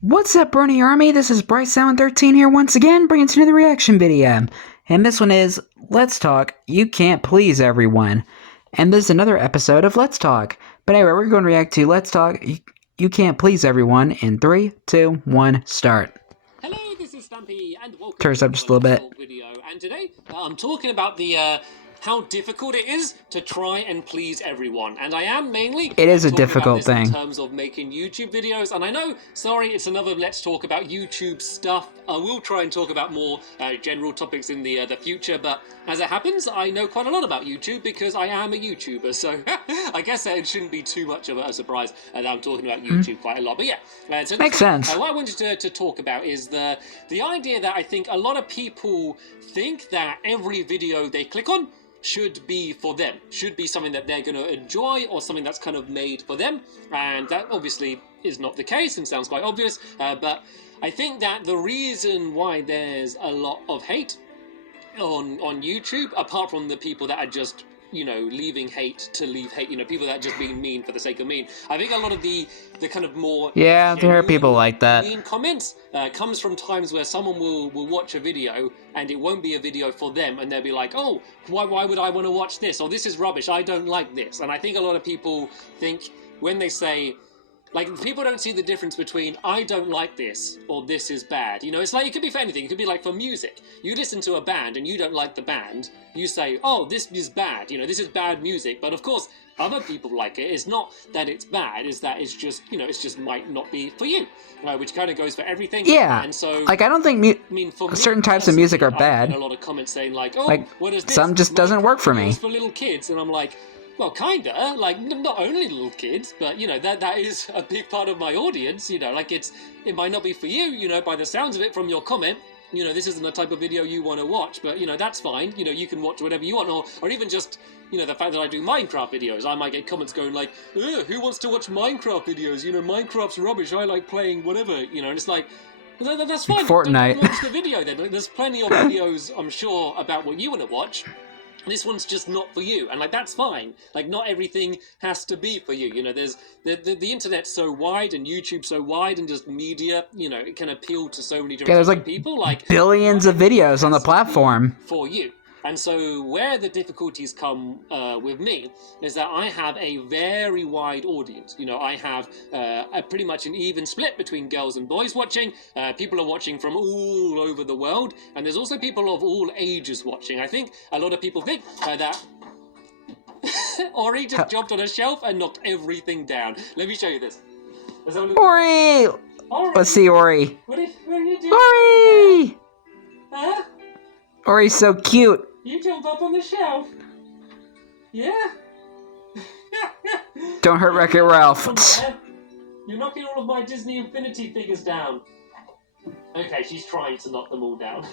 What's up, Brony Army? This is BryceAllen13 here once again, bringing to another reaction video. And this one is Let's Talk, You Can't Please Everyone. And this is another episode of Let's Talk. But anyway, we're going to react to Let's Talk, You Can't Please Everyone in 3, 2, 1, start. Hello, this is Stampy, and welcome Turns to up just a little bit. Video. And today, I'm talking about the how difficult it is to try and please everyone. And I am mainly It is a talking difficult about this thing. in terms of making YouTube videos. And I know, sorry, it's another Let's Talk About YouTube stuff. I will try and talk about more general topics in the future, but as it happens, I know quite a lot about YouTube because I am a YouTuber. So I guess it shouldn't be too much of a surprise that I'm talking about YouTube quite a lot. But yeah, so Makes sense. what I wanted to talk about is the idea that I think a lot of people think that every video they click on should be for them, should be something that they're going to enjoy or something that's kind of made for them, and that obviously is not the case and sounds quite obvious, but I think that the reason why there's a lot of hate on YouTube, apart from the people that are just, you know, leaving hate to leave hate, you know, people that are just being mean for the sake of mean. I think a lot of the kind of more Yeah, there are people like that. mean comments comes from times where someone will watch a video and it won't be a video for them, and they'll be like, oh, why would I want to watch this? Or this is rubbish, I don't like this. And I think a lot of people think when they say, like, people don't see the difference between I don't like this or this is bad. You know, it's like, it could be for anything. It could be like for music. You listen to a band and you don't like the band. You say, oh, this is bad. You know, this is bad music. But of course, other people like it. It's not that it's bad. It's that it's just, you know, it's just might not be for you. Which kind of goes for everything. Yeah. And so, like, I don't think for certain types of music are I've bad. had a lot of comments saying like, oh, Like, what is this? some just doesn't work for me. It's for little kids. And I'm like, well, kinda, like, not only little kids, but, you know, that is a big part of my audience, you know, like, it might not be for you, you know, by the sounds of it from your comment, you know, this isn't the type of video you want to watch, but, you know, that's fine, you know, you can watch whatever you want, or even just, you know, the fact that I do Minecraft videos, I might get comments going like, who wants to watch Minecraft videos, you know, Minecraft's rubbish, I like playing whatever, you know, and it's like, that's fine, Fortnite. Don't watch the video then, like, there's plenty of videos, I'm sure, about what you want to watch. This one's just not for you, and like that's fine. Like, not everything has to be for you. You know, there's the internet's so wide and YouTube's so wide, and just media, you know, it can appeal to so many different there's like people. Like billions of videos on the platform for you. And so where the difficulties come with me is that I have a very wide audience. You know, I have pretty much an even split between girls and boys watching. People are watching from all over the world. And there's also people of all ages watching. I think a lot of people think that... Ori just jumped on a shelf and knocked everything down. Let me show you this. Ori! Let's see Ori. What are you doing? Ori! Huh? Ori's so cute. You jumped up on the shelf. Yeah? Don't hurt Wreck-It Ralph. You're knocking all of my Disney Infinity figures down. Okay, she's trying to knock them all down.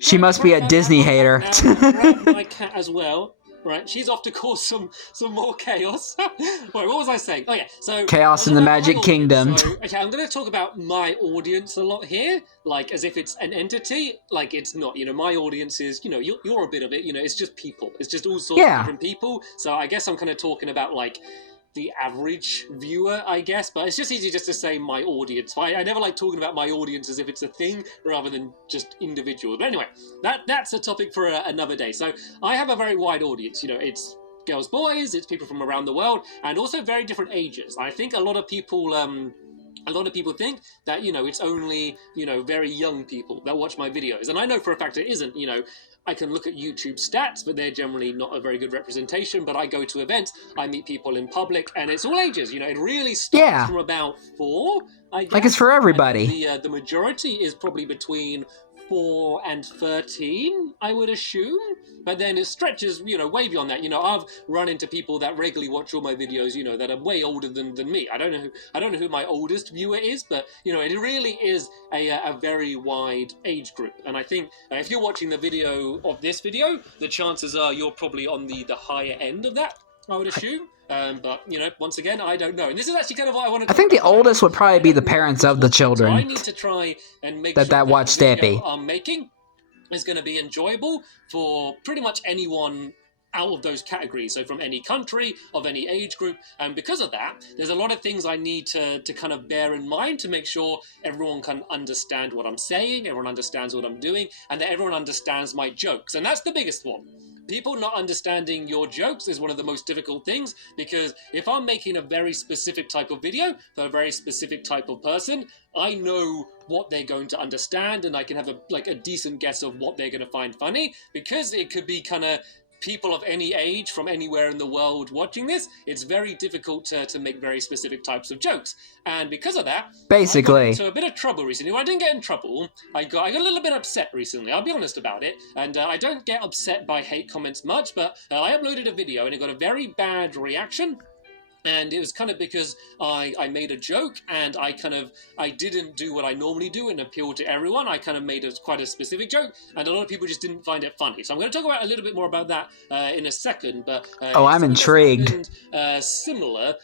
She must be a Disney hater. Grab my cat as well. Right, she's off to cause some more chaos. Wait, what was I saying? Oh yeah, so... Chaos in the Magic Kingdom. So, okay, I'm going to talk about my audience a lot here, like, as if it's an entity. Like, it's not, you know, my audience is, you know, you're a bit of it, you know, it's just people. It's just all sorts of different people. So I guess I'm kind of talking about, like, the average viewer, I guess, but it's just easy just to say my audience. I never like talking about my audience as if it's a thing rather than just individual. But anyway, that's a topic for another day. So I have a very wide audience. You know, it's girls, boys, it's people from around the world, and also very different ages. I think a lot of people think that, you know, it's only, you know, very young people that watch my videos. And I know for a fact it isn't, you know. I can look at YouTube stats, but they're generally not a very good representation. But I go to events, I meat people in public, and it's all ages. You know, it really starts from about 4, I guess. Like, it's for everybody. The majority is probably between 4 and 13, I would assume. But then it stretches, you know, way beyond that. You know, I've run into people that regularly watch all my videos, you know, that are way older than me. I don't know who my oldest viewer is, but, you know, it really is a very wide age group. And I think if you're watching the video of this video, the chances are you're probably on the higher end of that, I would assume. But, you know, once again, I don't know. And this is actually kind of what I want to... I think the oldest would probably be the parents of the children. So I need to try and make sure that watch the video Stampy I'm making is going to be enjoyable for pretty much anyone out of those categories, so from any country, of any age group, and because of that, there's a lot of things I need to kind of bear in mind to make sure everyone can understand what I'm saying, everyone understands what I'm doing, and that everyone understands my jokes, and that's the biggest one. People not understanding your jokes is one of the most difficult things, because if I'm making a very specific type of video for a very specific type of person, I know what they're going to understand, and I can have a decent guess of what they're going to find funny, because it could be kind of people of any age from anywhere in the world watching this. It's very difficult to make very specific types of jokes, and because of that, basically, I got into a bit of trouble recently. Well, I didn't get in trouble. I got a little bit upset recently. I'll be honest about it. And I don't get upset by hate comments much, but I uploaded a video and it got a very bad reaction. And it was kind of because I made a joke, and I didn't do what I normally do and appeal to everyone. I kind of made quite a specific joke, and a lot of people just didn't find it funny. So I'm going to talk about a little bit more about that in a second. But I'm intrigued. Similar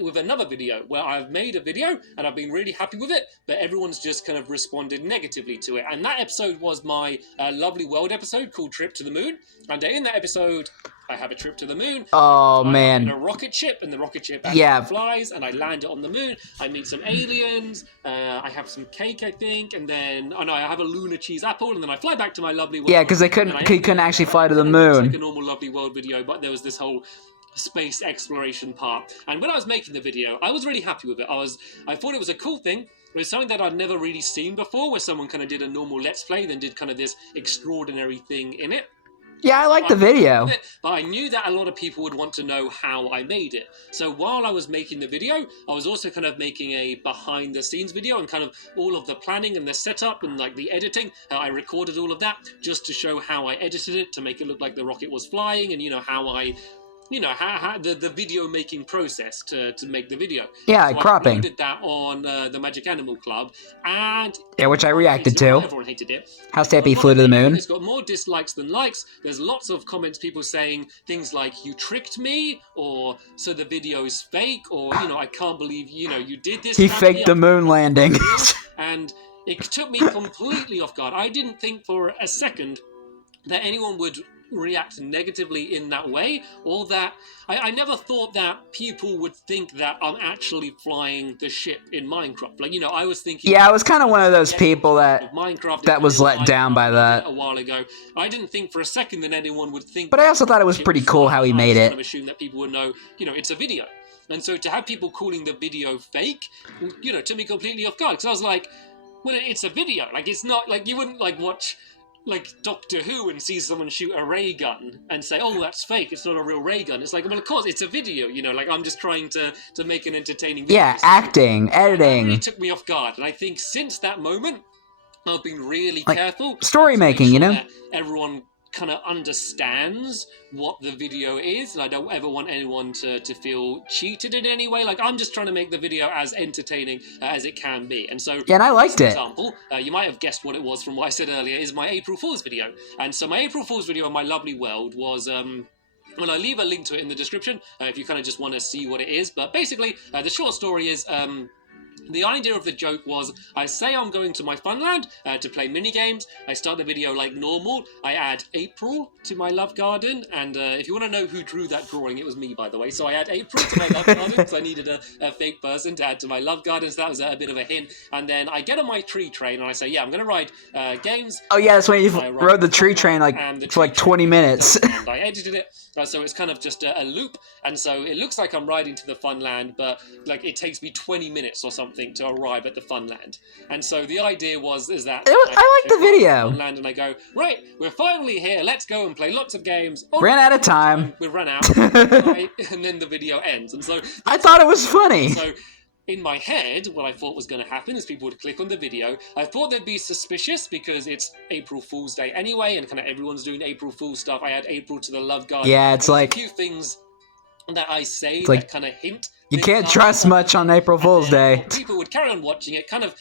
with another video where I've made a video and I've been really happy with it, but everyone's just kind of responded negatively to it. And that episode was my Lovely World episode called Trip to the Moon. And in that episode, I have a trip to the moon. Oh, man. In a rocket ship, and the rocket ship actually flies, and I land it on the moon. I meet some aliens. I have some cake, I think, and then I have a lunar cheese apple, and then I fly back to my Lovely World. Yeah, because he couldn't actually fly to the moon. Like a normal Lovely World video, but there was this whole space exploration part. And when I was making the video, I was really happy with it. I thought it was a cool thing. It was something that I'd never really seen before, where someone kind of did a normal Let's Play, then did kind of this extraordinary thing in it. Yeah, I like the video. But I knew that a lot of people would want to know how I made it. So while I was making the video, I was also kind of making a behind the scenes video, and kind of all of the planning and the setup and like the editing. I recorded all of that just to show how I edited it, to make it look like the rocket was flying, and how I... how the video making process to make the video. Yeah, so cropping. I uploaded that on the Magic Animal Club, and which I reacted to. Everyone hated it. How Stampy flew to the moon. It's got more dislikes than likes. There's lots of comments, people saying things like, "You tricked me," or "So the video is fake," or "I can't believe you did this." He faked the moon landing. And it took me completely off guard. I didn't think for a second that anyone would react negatively in that way, or that I never thought that people would think that I'm actually flying the ship in Minecraft. Like, I was thinking... Yeah, I was kind of one of those people that was let down by that. A while ago. I didn't think for a second that anyone would think... But I also thought it was pretty cool how he made it. I kind of assumed that people would know, it's a video. And so to have people calling the video fake, took me completely off guard. Because I was like, well, it's a video. Like, it's not... Like, you wouldn't, watch... Doctor Who and see someone shoot a ray gun and say, "Oh, that's fake, it's not a real ray gun." It's like, well, of course, it's a video, I'm just trying to make an entertaining video. Yeah, acting, editing. It really took me off guard, and I think since that moment, I've been really careful. Story making, that everyone kind of understands what the video is, and I don't ever want anyone to feel cheated in any way. I'm just trying to make the video as entertaining as it can be. And so, yeah, and I liked it. For example, you might have guessed what it was from what I said earlier, is my April Fool's video. And so my April Fool's video on my Lovely World was... well, I leave a link to it in the description if you kind of just want to see what it is. But basically, the short story is... the idea of the joke was, I say I'm going to my Funland to play mini-games. I start the video like normal. I add April to my love garden. And if you want to know who drew that drawing, it was me, by the way. So I add April to my love garden because I needed a fake person to add to my love garden. So that was a bit of a hint. And then I get on my tree train and I say, yeah, I'm going to ride games. Oh, yeah, that's when you rode the tree train for 20 minutes. And I edited it. So it's kind of just a loop. And so it looks like I'm riding to the Funland, but it takes me 20 minutes or something to arrive at the Funland. And so the idea is that I like the video. Funland, and I go, right, we're finally here. Let's go and play lots of games. Ran out of time. We've run out. Right, and then the video ends. And so I thought it was funny. So in my head, what I thought was going to happen is people would click on the video. I thought they'd be suspicious because it's April Fool's Day anyway, and kind of everyone's doing April Fool's stuff. I add April to the love garden. Yeah, it's a few things that I say that kind of hint. You can't trust much on April Fool's Day. People would carry on watching it, kind of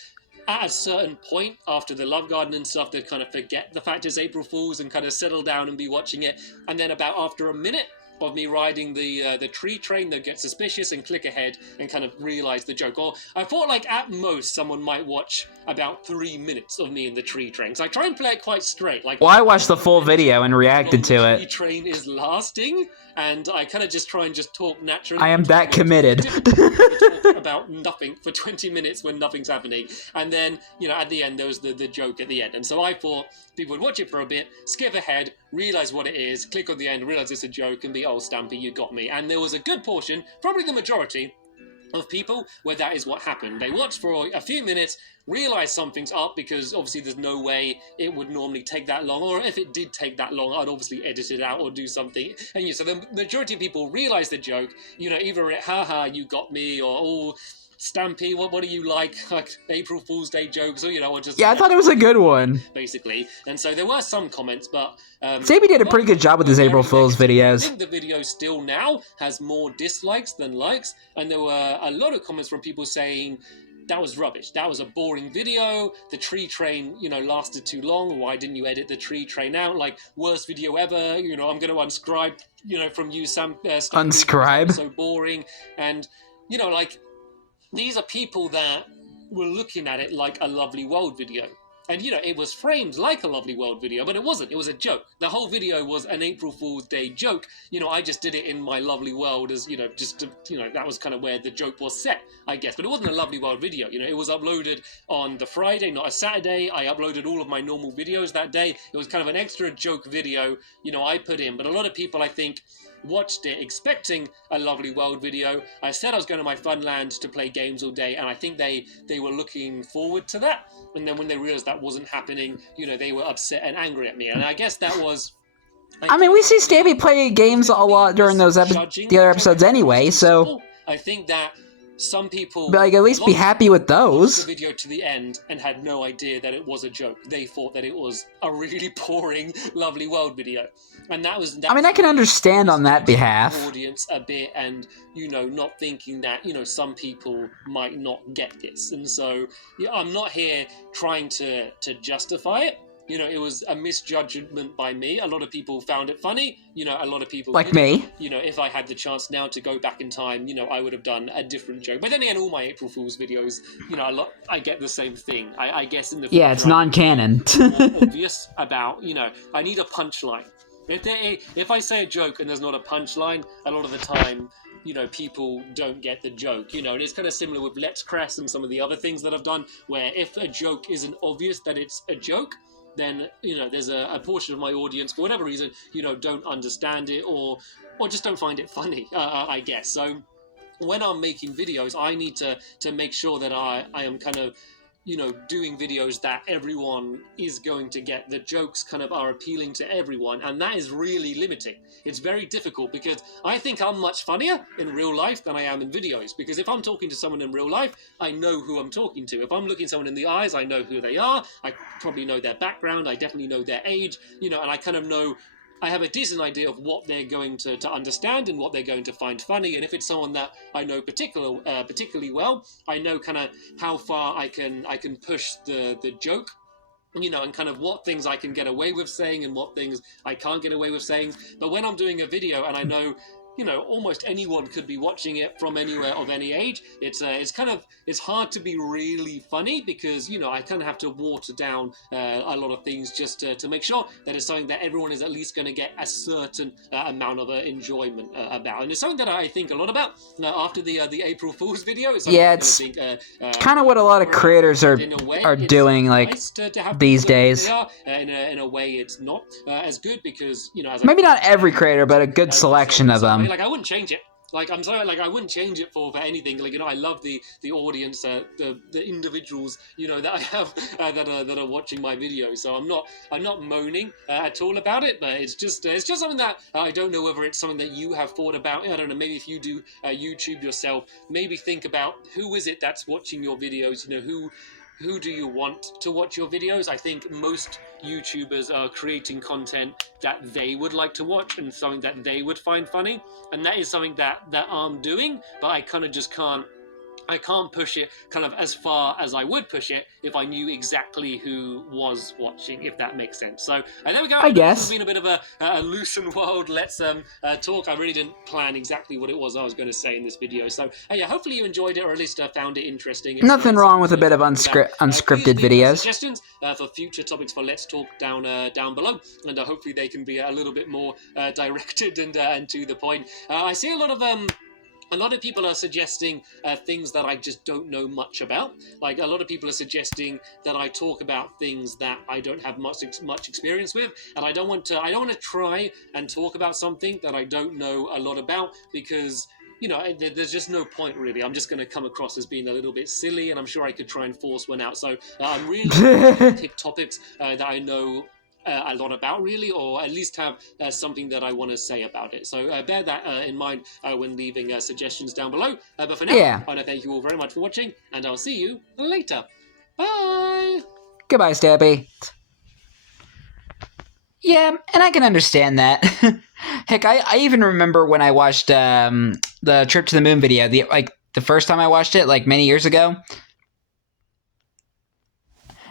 at a certain point after the love garden and stuff, they'd kind of forget the fact it's April Fool's and kind of settle down and be watching it. And then about after a minute, of me riding the tree train, they'd get suspicious and click ahead and kind of realize the joke. Or I thought like at most someone might watch about 3 minutes of me in the tree train. So I try and play it quite straight. Like, well, I watched the full video and reacted to it. The tree train is lasting, and I kind of just try and just talk naturally. I am that committed. To talk about nothing for 20 minutes when nothing's happening, and then at the end there was the joke at the end. And so I thought people would watch it for a bit, skip ahead, realize what it is, click on the end, realize it's a joke, and be, oh, Stampy, you got me. And there was a good portion, probably the majority, of people where that is what happened. They watched for a few minutes, realize something's up, because obviously there's no way it would normally take that long, or if it did take that long, I'd obviously edit it out or do something. And so the majority of people realize the joke, either it, haha, you got me, or, oh, Stampy, what do you like April Fool's Day jokes, or or just I thought it was a good one, basically. And so there were some comments, but Sabi did a pretty good job with his April Fool's videos. I think the video still now has more dislikes than likes, and there were a lot of comments from people saying that was rubbish, that was a boring video, the tree train lasted too long, why didn't you edit the tree train out, like, worst video ever, I'm going to unscribe from you, Sam. Unscribe? So boring. And like, these are people that were looking at it like a Lovely World video. And, it was framed like a Lovely World video, but it wasn't. It was a joke. The whole video was an April Fool's Day joke. I just did it in my Lovely World as, just to, that was kind of where the joke was set, I guess. But it wasn't a Lovely World video. It was uploaded on the Friday, not a Saturday. I uploaded all of my normal videos that day. It was kind of an extra joke video, I put in. But a lot of people, I think, watched it expecting a Lovely World video. I said I was going to my Funland to play games all day, and I think they were looking forward to that. And then when they realized that wasn't happening, they were upset and angry at me. And I guess that was... I mean, we see Stampy play games a lot during those the other episodes anyway, so... I think that some people... But, at least be happy with those. ...the video to the end and had no idea that it was a joke. They thought that it was a really boring Lovely World video. And that was... I mean, I can understand on that behalf. ...audience a bit, and, not thinking that, some people might not get this. And so, I'm not here trying to justify it. It was a misjudgment by me. A lot of people found it funny. A lot of people... Like me. If I had the chance now to go back in time, I would have done a different joke. But then again, all my April Fool's videos, I get the same thing. I guess in the... Yeah, it's non-canon. Obvious about, I need a punchline. If I say a joke and there's not a punchline, a lot of the time... people don't get the joke, and it's kind of similar with Let's Crest and some of the other things that I've done, where if a joke isn't obvious that it's a joke, then, there's a portion of my audience, for whatever reason, don't understand it, or just don't find it funny, I guess. So when I'm making videos, I need to make sure that I am kind of, doing videos that everyone is going to get. The jokes kind of are appealing to everyone, and that is really limiting. It's very difficult, because I think I'm much funnier in real life than I am in videos, because if I'm talking to someone in real life, I know who I'm talking to. If I'm looking someone in the eyes, I know who they are, I probably know their background, I definitely know their age, and I kind of know... I have a decent idea of what they're going to understand and what they're going to find funny. And if it's someone that I know particularly well, I know kind of how far I can push the joke, and kind of what things I can get away with saying and what things I can't get away with saying. But when I'm doing a video and I know, almost anyone could be watching it from anywhere of any age, it's hard to be really funny, because, I kind of have to water down a lot of things just to make sure that it's something that everyone is at least going to get a certain amount of enjoyment about. And it's something that I think a lot about after the April Fool's video. It's kind of what a lot of creators are doing, like, nice to have these days. In a way, it's not as good, because, as maybe not every creator, but a good selection of them. Like, I wouldn't change it. Like, I'm sorry, like, I wouldn't change it for anything. Like, I love the audience, the individuals, that I have that are watching my videos. So I'm not moaning at all about it, but it's just something that I don't know whether it's something that you have thought about. I don't know, maybe if you do YouTube yourself, maybe think about who is it that's watching your videos, who do you want to watch your videos? I think most YouTubers are creating content that they would like to watch and something that they would find funny. And that is something that I'm doing, but I kind of just can't I can't push it kind of as far as I would push it if I knew exactly who was watching, if that makes sense. So there we go. I guess. This has been a bit of a loose and wild let's talk. I really didn't plan exactly what it was I was going to say in this video. So yeah, hopefully you enjoyed it, or at least found it interesting. Nothing wrong with a bit of unscripted videos. Suggestions for future topics for Let's Talk down below, and hopefully they can be a little bit more directed and to the point. I see a lot of people are suggesting things that I just don't know much about. Like, a lot of people are suggesting that I talk about things that I don't have much experience with, and I don't want to try and talk about something that I don't know a lot about, because there's just no point, really. I'm just going to come across as being a little bit silly, and I'm sure I could try and force one out. So I'm really trying to pick topics that I know a lot about, really, or at least have something that I want to say about it. So bear that in mind when leaving suggestions down below. But for now, I want to thank you all very much for watching, and I'll see you later. Bye! Goodbye, Stampy. Yeah, and I can understand that. Heck, I even remember when I watched the Trip to the Moon video, the first time I watched it, like many years ago.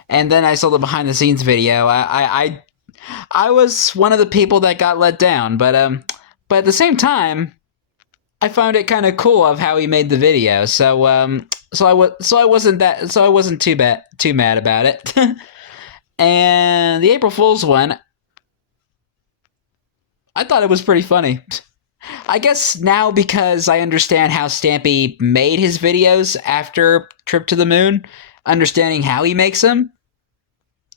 And then I saw the behind the scenes video. I was one of the people that got let down, but at the same time, I found it kind of cool of how he made the video. So I wasn't too mad about it. And the April Fool's one, I thought it was pretty funny. I guess now, because I understand how Stampy made his videos after Trip to the Moon, understanding how he makes them,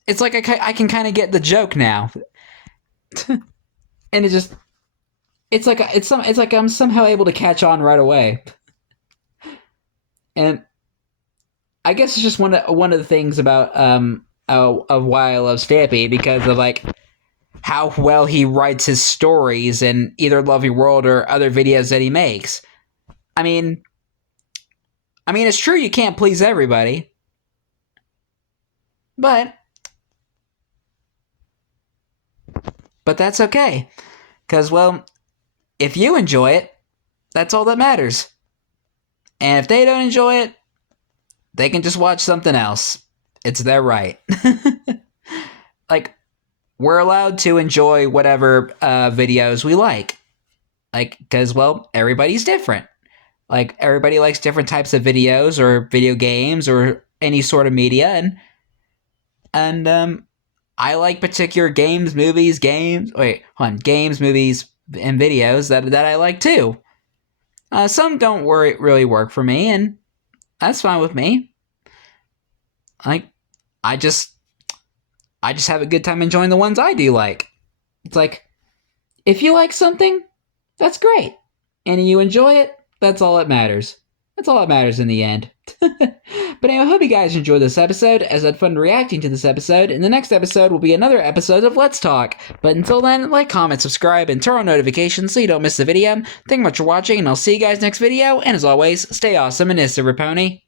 it's like I can kind of get the joke now. And it's like I'm somehow able to catch on right away. And I guess it's just one of the things about of why I love Stampy, because of like how well he writes his stories in either Lovely World or other videos that he makes. I mean, it's true you can't please everybody, but that's okay, because, well, if you enjoy it, that's all that matters. And if they don't enjoy it, they can just watch something else. It's their right. Like, we're allowed to enjoy whatever videos we like. Like, because, well, everybody's different. Like, everybody likes different types of videos or video games or any sort of media, and I like particular games, movies, and videos that I like too. Some don't really work for me, and that's fine with me. Like, I just have a good time enjoying the ones I do like. It's like, if you like something, that's great. And you enjoy it, that's all that matters. That's all that matters in the end. But anyway, I hope you guys enjoyed this episode, as I had fun reacting to this episode. And the next episode will be another episode of Let's Talk. But until then, like, comment, subscribe, and turn on notifications so you don't miss the video. Thank you much for watching, and I'll see you guys next video. And as always, stay awesome and Pony.